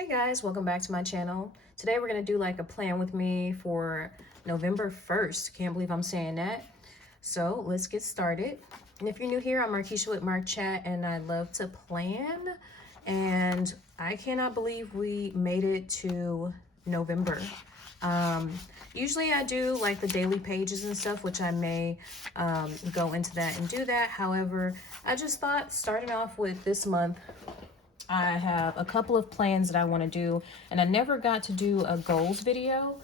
Hey guys, welcome back to my channel. Today we're going to do like a plan with me for November 1st. Can't believe I'm saying that. So let's get started. And if you're new here, I'm Marquisha with Marqchat and I love to plan. And I cannot believe we made it to November. Usually I do like the daily pages and stuff, which I may go into that and do that. However, I just thought starting off with this month, I have a couple of plans that I want to do, and I never got to do a goals video.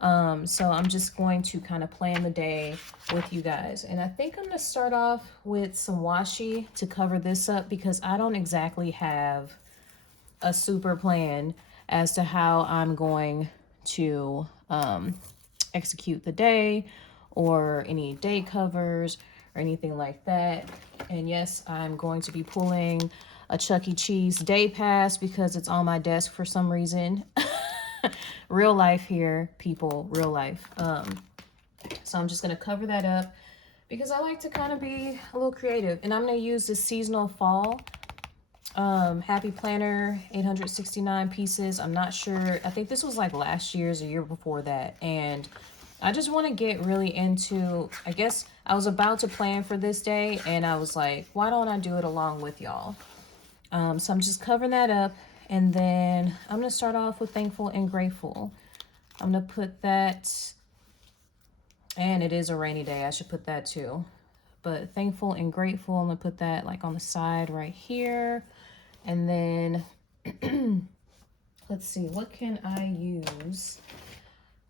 So I'm just going to kind of plan the day with you guys. And I think I'm going to start off with some washi to cover this up because I don't exactly have a super plan as to how I'm going to execute the day or any day covers or anything like that. And yes, I'm going to be pulling a Chuck E. Cheese day pass because it's on my desk for some reason. Real life here, people, real life. So I'm just going to cover that up because I like to kind of be a little creative. And I'm going to use this seasonal fall Happy Planner, 869 pieces. I'm not sure. I think this was like last year's or year before that. And I just want to get really into, I guess I was about to plan for this day and I was like, why don't I do it along with y'all? So I'm just covering that up, and then I'm going to start off with thankful and grateful. I'm going to put that, and it is a rainy day, I should put that too. But thankful and grateful, I'm going to put that like on the side right here. And then, let's see, what can I use?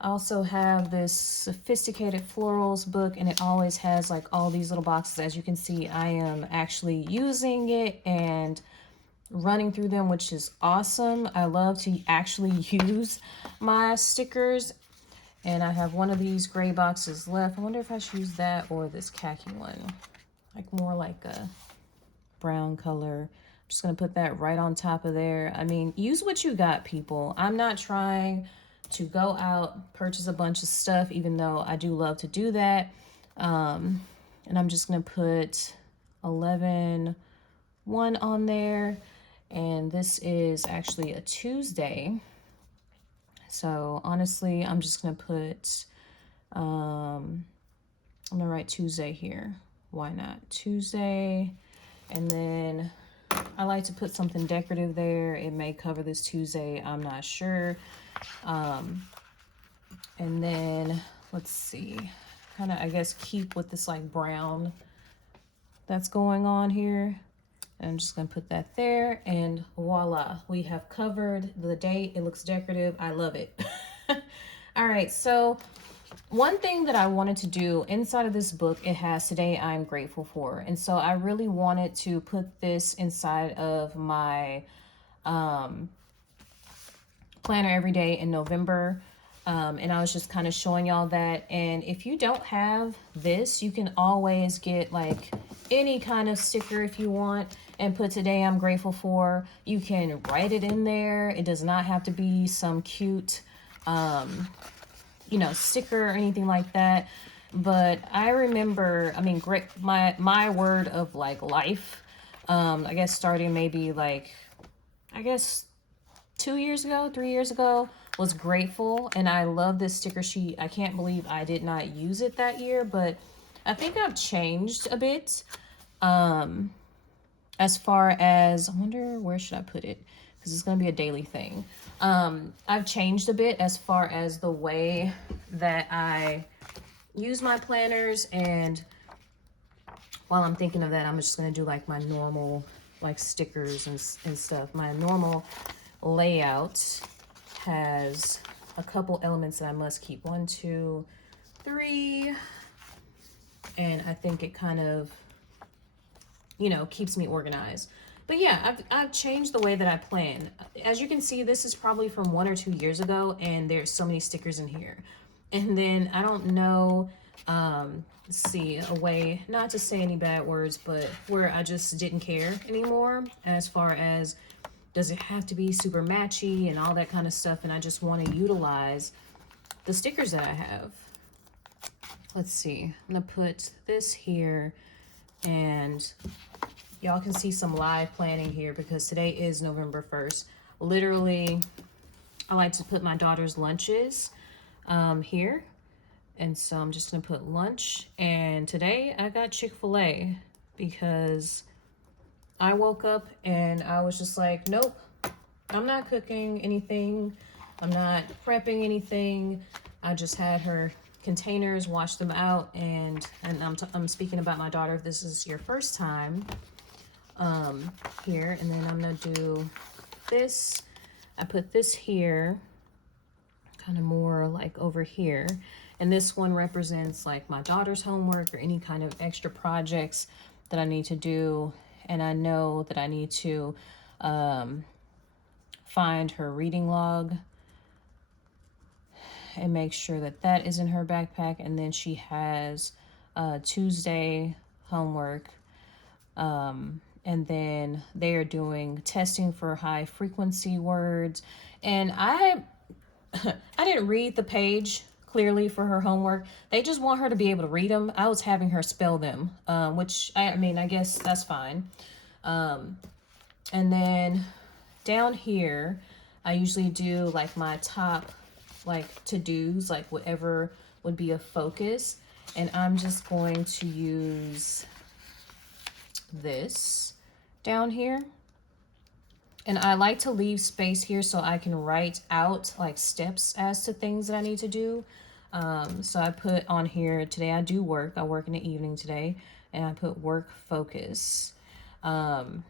I also have this Sophisticated Florals book, and it always has like all these little boxes. As you can see, I am actually using it and running through them, which is awesome. I love to actually use my stickers, and I have one of these gray boxes left. I wonder if I should use that or this khaki one, like more like a brown color. I'm just gonna put that right on top of there. I mean, use what you got, people. I'm not trying to go out, purchase a bunch of stuff, even though I do love to do that. And I'm just gonna put 11-1 on there. And this is actually a Tuesday. So honestly, I'm just gonna put, I'm gonna write Tuesday here. Why not? Tuesday. And then I like to put something decorative there. It may cover this Tuesday, I'm not sure. And then let's see, kind of, I guess, keep with this like brown that's going on here. I'm just going to put that there, and voila, we have covered the date. It looks decorative. I love it. All right, so one thing that I wanted to do inside of this book, it has today I'm grateful for. And so I really wanted to put this inside of my planner every day in November. And I was just kind of showing y'all that. And if you don't have this, you can always get like any kind of sticker if you want and put today I'm grateful for. You can write it in there. It does not have to be some cute, you know, sticker or anything like that. But I remember, I mean, great, my word of like life, I guess starting maybe like, I guess 2 years ago, 3 years ago, was grateful. And I love this sticker sheet. I can't believe I did not use it that year, but I think I've changed a bit. As far as, I wonder where should I put it? Because it's going to be a daily thing. I've changed a bit as far as the way that I use my planners. And while I'm thinking of that, I'm just going to do like my normal like stickers and stuff. My normal layout has a couple elements that I must keep. 1, 2, 3. And I think it kind of, you know, keeps me organized. But yeah, I've changed the way that I plan. As you can see, this is probably from 1 or 2 years ago, and there's so many stickers in here. And then I don't know, let's see, a way, not to say any bad words, but where I just didn't care anymore as far as does it have to be super matchy and all that kind of stuff. And I just want to utilize the stickers that I have. Let's see, I'm gonna put this here, and y'all can see some live planning here because today is November 1st. literally, I like to put my daughter's lunches here. And so I'm just gonna put lunch. And today I got Chick-fil-A because I woke up and I was just like, nope, I'm not cooking anything. I'm not prepping anything. I just had her containers, washed them out, and I'm speaking about my daughter. If this is your first time here, and then I'm gonna do this. I put this here, kind of more like over here, and this one represents like my daughter's homework or any kind of extra projects that I need to do, and I know that I need to find her reading log and make sure that that is in her backpack. And then she has Tuesday homework, and then they are doing testing for high frequency words. And I didn't read the page clearly for her homework. They just want her to be able to read them. I was having her spell them, which I mean, I guess that's fine. And then down here, I usually do like my top like to-dos, like whatever would be a focus. And I'm just going to use this down here. And I like to leave space here so I can write out like steps as to things that I need to do. So I put on here, today I do work. I work in the evening today, and I put work focus. And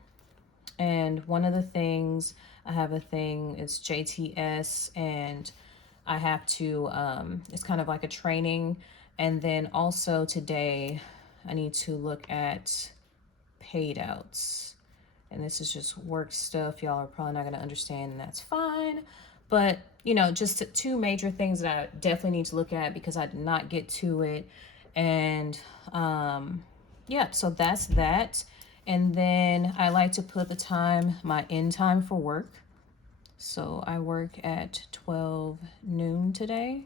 one of the things, I have a thing, it's JTS, and I have to, it's kind of like a training. And then also today, I need to look at paid outs. And this is just work stuff. Y'all are probably not going to understand, and that's fine. But, you know, just two major things that I definitely need to look at because I did not get to it. And, yeah, so that's that. And then I like to put the time, my end time for work. So I work at 12 noon today.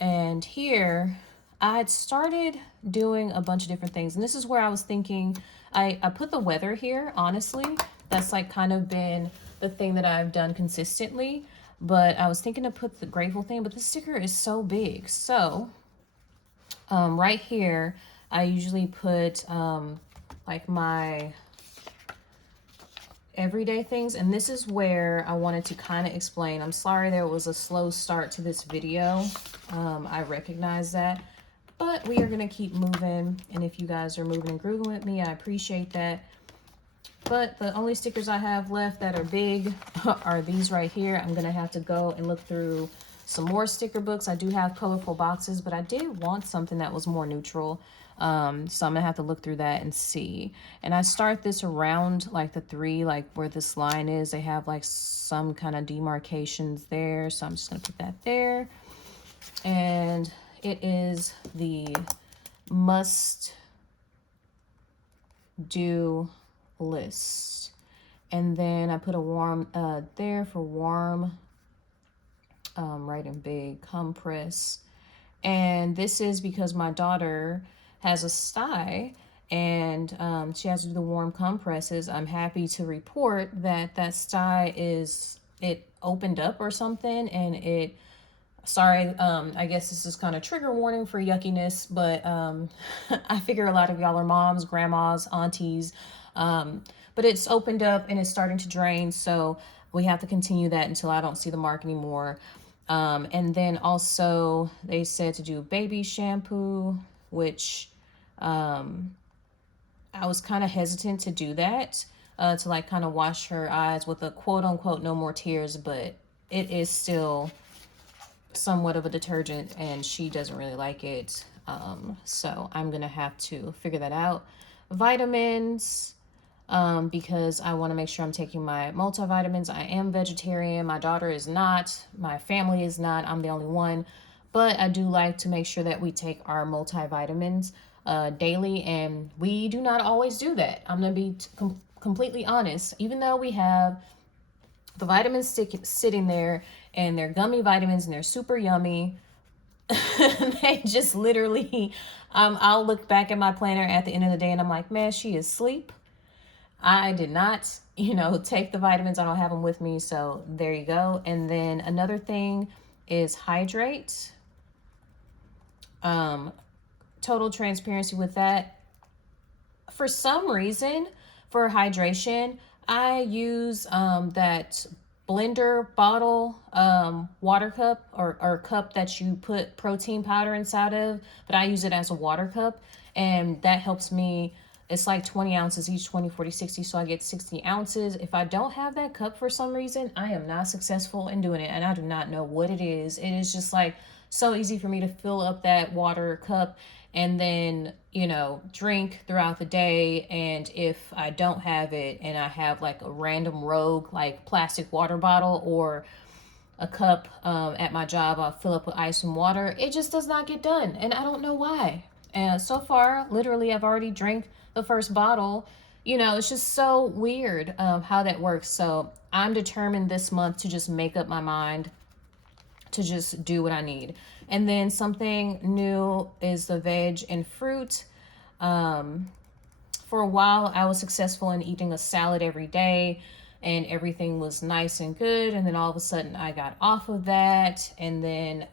And here I had started doing a bunch of different things. And this is where I was thinking, I put the weather here, honestly. That's like kind of been the thing that I've done consistently. But I was thinking to put the grateful thing, but the sticker is so big. So right here, I usually put like my everyday things. And this is where I wanted to kind of explain. I'm sorry there was a slow start to this video. I recognize that. But we are going to keep moving. And if you guys are moving and grooving with me, I appreciate that. But the only stickers I have left that are big are these right here. I'm going to have to go and look through some more sticker books. I do have colorful boxes, but I did want something that was more neutral. So I'm going to have to look through that and see. And I start this around like the 3, like where this line is. They have like some kind of demarcations there. So I'm just going to put that there. And it is the must do list. And then I put a warm there for warm, right in big, compress. And this is because my daughter has a sty, and she has to do the warm compresses. I'm happy to report that that sty it opened up or something, and it, sorry, I guess this is kind of trigger warning for yuckiness, but I figure a lot of y'all are moms, grandmas, aunties, but it's opened up and it's starting to drain, so we have to continue that until I don't see the mark anymore. And then also they said to do baby shampoo, which I was kind of hesitant to do that, to like kind of wash her eyes with a quote unquote no more tears, but it is still somewhat of a detergent and she doesn't really like it. So I'm gonna have to figure that out. Vitamins, because I want to make sure I'm taking my multivitamins. I am vegetarian. My daughter is not. My family is not. I'm the only one. But I do like to make sure that we take our multivitamins daily, and we do not always do that. I'm going to be completely honest. Even though we have the vitamins sitting there, and they're gummy vitamins, and they're super yummy, they just literally, I'll look back at my planner at the end of the day, and I'm like, man, she is asleep. I did not, you know, take the vitamins. I don't have them with me. So there you go. And then another thing is hydrate. Total transparency with that. For some reason, for hydration, I use that blender bottle water cup, or cup that you put protein powder inside of, but I use it as a water cup, and that helps me. It's like 20 ounces each, 20, 40, 60, so I get 60 ounces. If I don't have that cup for some reason, I am not successful in doing it, and I do not know what it is. It is just like so easy for me to fill up that water cup and then, you know, drink throughout the day. And if I don't have it and I have like a random rogue like plastic water bottle or a cup at my job, I'll fill up with ice and water. It just does not get done, and I don't know why. And so far, literally, I've already drank the first bottle. You know, it's just so weird how that works. So I'm determined this month to just make up my mind to just do what I need. And then something new is the veg and fruit. For a while, I was successful in eating a salad every day, and everything was nice and good. And then all of a sudden, I got off of that. And then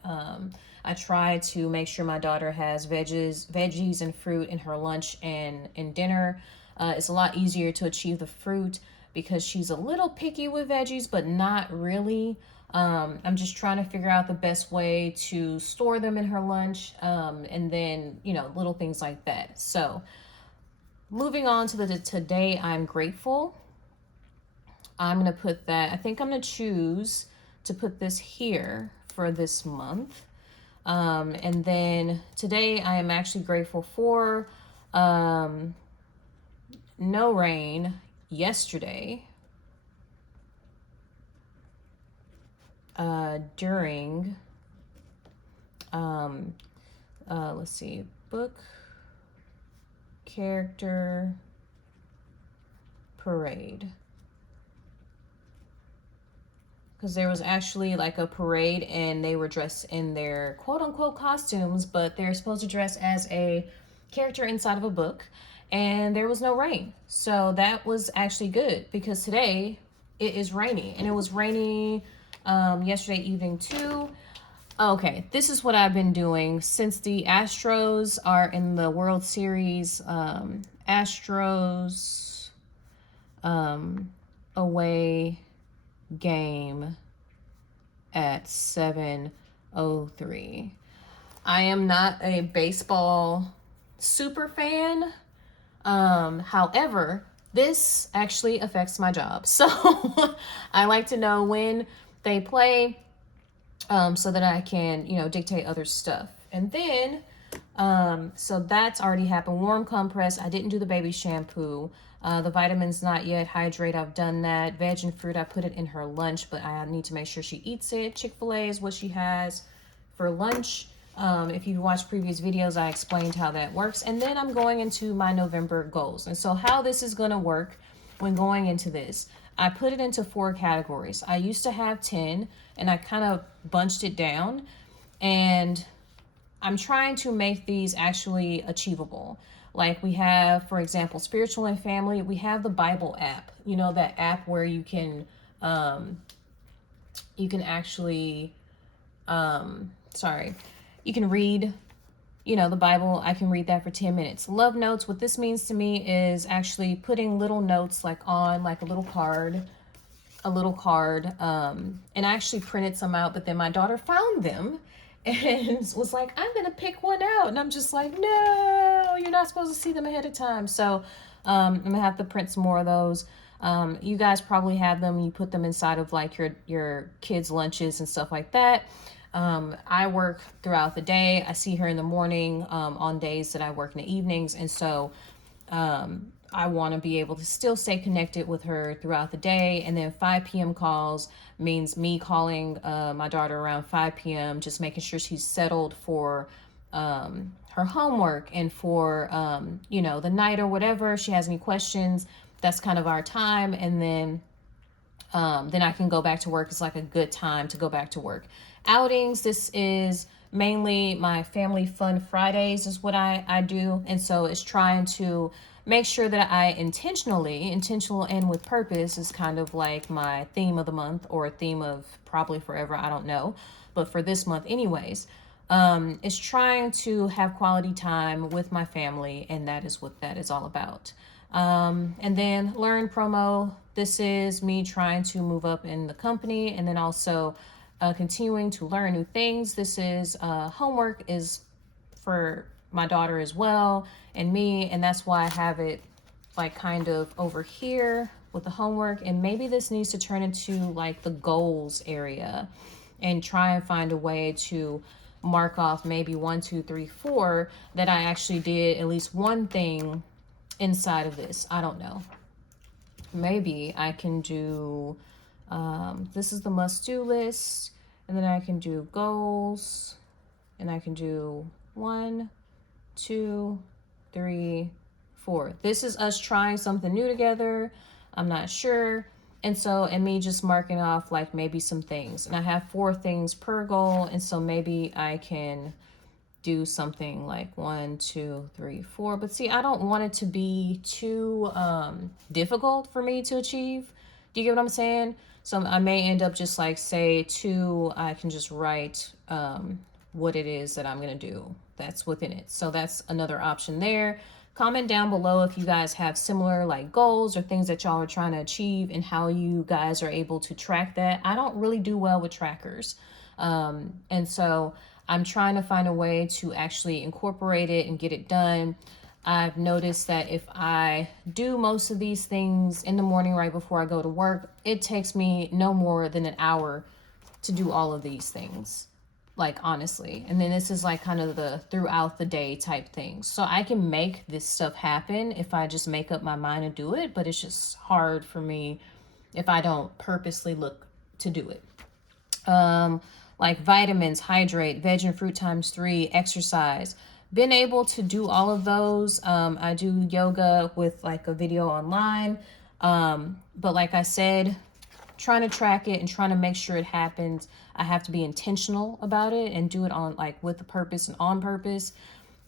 I try to make sure my daughter has veggies and fruit in her lunch and dinner. It's a lot easier to achieve the fruit because she's a little picky with veggies, but not really. I'm just trying to figure out the best way to store them in her lunch, and then, you know, little things like that. So moving on to the today I'm grateful. I'm going to put that, I think I'm going to choose to put this here for this month. And then today I am actually grateful for no rain yesterday. During, let's see, book character parade. Because there was actually like a parade and they were dressed in their quote unquote costumes, but they're supposed to dress as a character inside of a book, and there was no rain. So that was actually good because today it is rainy, and it was rainy yesterday evening too. Okay, this is what I've been doing since the Astros are in the World Series. Astros away game at 7:03. I am not a baseball super fan. However, this actually affects my job. So I like to know when they play, so that I can, you know, dictate other stuff. And then, so that's already happened. Warm compress. I didn't do the baby shampoo. The vitamins, not yet. Hydrate, I've done that. Veg and fruit, I put it in her lunch, but I need to make sure she eats it. Chick-fil-A is what she has for lunch. If you've watched previous videos, I explained how that works. And then I'm going into my November goals. And so how this is going to work when going into this, I put it into 4 categories. I used to have 10, and I kind of bunched it down. And I'm trying to make these actually achievable. Like we have, for example, spiritual and family. We have the Bible app. You know, that app where you can actually, you can read, you know, the Bible. I can read that for 10 minutes. Love notes. What this means to me is actually putting little notes like on like a little card. And I actually printed some out, but then my daughter found them and was like, I'm going to pick one out. And I'm just like, no, you're not supposed to see them ahead of time. So I'm going to have to print some more of those. You guys probably have them. You put them inside of like your kids' lunches and stuff like that. I work throughout the day. I see her in the morning on days that I work in the evenings. And so I want to be able to still stay connected with her throughout the day. And then 5 p.m. calls means me calling my daughter around 5 p.m., just making sure she's settled for her homework and for, you know, the night or whatever. If she has any questions, that's kind of our time. And then I can go back to work. It's like a good time to go back to work. Outings, this is mainly my family fun Fridays is what I do. And so it's trying to make sure that I intentional and with purpose is kind of like my theme of the month, or a theme of probably forever, I don't know, but for this month anyways, is trying to have quality time with my family, and that is what that is all about. And then learn promo. This is me trying to move up in the company, and then also continuing to learn new things. This is homework is for my daughter as well and me, and that's why I have it like kind of over here with the homework. And maybe this needs to turn into like the goals area, and try and find a way to mark off maybe 1, 2, 3, 4 that I actually did at least one thing inside of this. I don't know. Maybe I can do, this is the must-do list, and then I can do goals, and I can do 1, 2, 3, 4. This is us trying something new together. I'm not sure. And me just marking off like maybe some things. And I have 4 things per goal. And so maybe I can do something like 1, 2, 3, 4. But see, I don't want it to be too difficult for me to achieve. Do you get what I'm saying? So I may end up just like say 2, I can just write what it is that I'm going to do that's within it. So that's another option there. Comment down below if you guys have similar like goals or things that y'all are trying to achieve, and how you guys are able to track that. I don't really do well with trackers. And so I'm trying to find a way to actually incorporate it and get it done. I've noticed that if I do most of these things in the morning right before I go to work, it takes me no more than an hour to do all of these things, like honestly. And then this is like kind of the throughout the day type thing. So I can make this stuff happen if I just make up my mind to do it, but it's just hard for me if I don't purposely look to do it. Like vitamins, hydrate, veg and fruit ×3, exercise. Been able to do all of those. I do yoga with like a video online. But like I said, trying to track it and trying to make sure it happens, I have to be intentional about it and do it on like with a purpose and on purpose.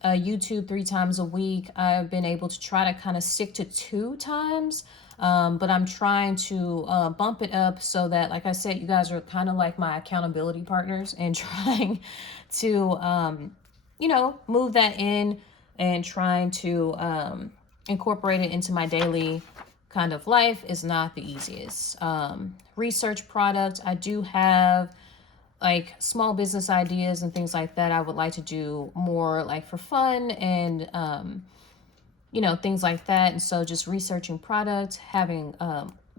YouTube 3 times a week. I've been able to try to kind of stick to 2 times. But I'm trying to bump it up so that, like I said, you guys are kind of like my accountability partners, and trying to, you know, move that in and trying to incorporate it into my daily kind of life is not the easiest. Research product. I do have like small business ideas and things like that I would like to do more like for fun, and you know, things like that. And so just researching product, having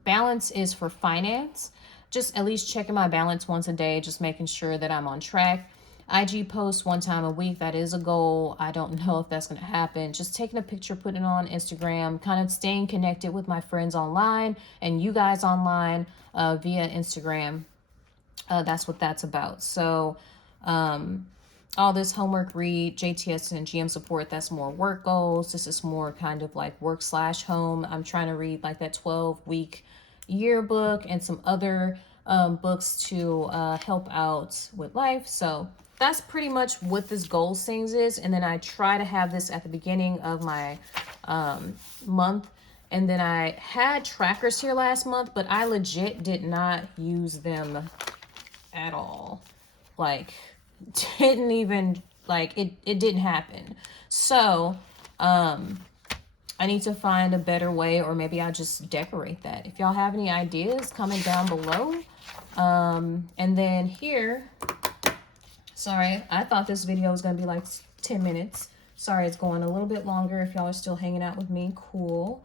balance is for finance, just at least checking my balance once a day, just making sure that I'm on track. IG post 1 time a week, that is a goal. I don't know if that's going to happen. Just taking a picture, putting it on Instagram, kind of staying connected with my friends online and you guys online via Instagram. That's what that's about. So all this homework, read, JTS and GM support, that's more work goals. This is more kind of like work/home. I'm trying to read like that 12-week yearbook and some other books to help out with life. So that's pretty much what this goals things is. And then I try to have this at the beginning of my month. And then I had trackers here last month, but I legit did not use them at all. Like, didn't even, like, it didn't happen. So I need to find a better way, or maybe I'll just decorate that. If y'all have any ideas, comment down below. And then here, sorry, I thought this video was gonna be like 10 minutes. Sorry, it's going a little bit longer. If y'all are still hanging out with me, cool.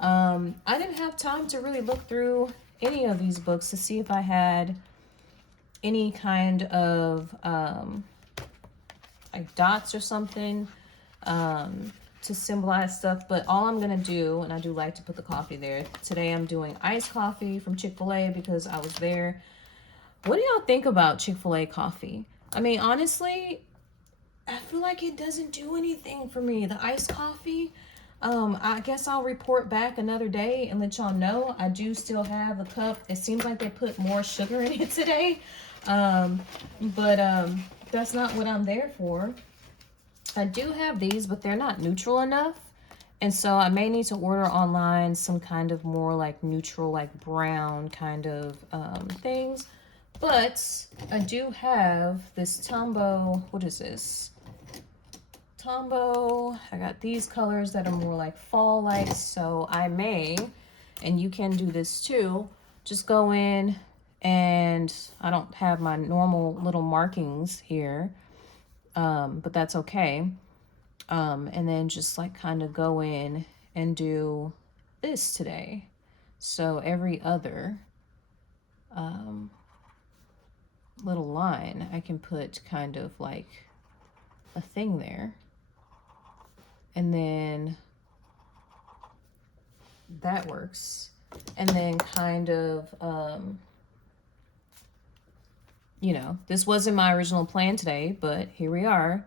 I didn't have time to really look through any of these books to see if I had any kind of like dots or something to symbolize stuff. But all I'm gonna do, and I do like to put the coffee there, today I'm doing iced coffee from Chick-fil-A because I was there. What do y'all think about Chick-fil-A coffee? I mean, honestly, I feel like it doesn't do anything for me, the iced coffee. I guess I'll report back another day and let y'all know. I do still have a cup. It seems like they put more sugar in it today. But that's not what I'm there for. I do have these, but they're not neutral enough. And so I may need to order online some kind of more like neutral, like brown kind of things. But I do have this Tombow, what is this? Tombow, I got these colors that are more like fall-like, so I may, and you can do this too, just go in, and I don't have my normal little markings here, but that's okay. And then just like kind of go in and do this today. So every other little line, I can put kind of like a thing there. And then that works. And then kind of, you know, this wasn't my original plan today, but here we are.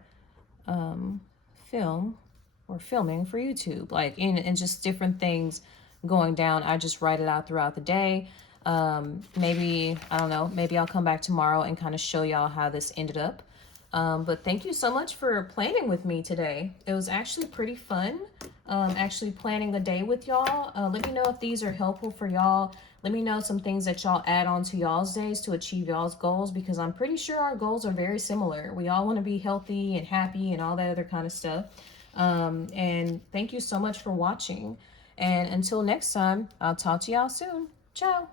Filming for YouTube, like and just different things going down. I just write it out throughout the day. Maybe, I don't know, maybe I'll come back tomorrow and kind of show y'all how this ended up. But thank you so much for planning with me today. It was actually pretty fun, actually planning the day with y'all. Let me know if these are helpful for y'all. Let me know some things that y'all add on to y'all's days to achieve y'all's goals, because I'm pretty sure our goals are very similar. We all want to be healthy and happy and all that other kind of stuff. And thank you so much for watching. And until next time, I'll talk to y'all soon. Ciao.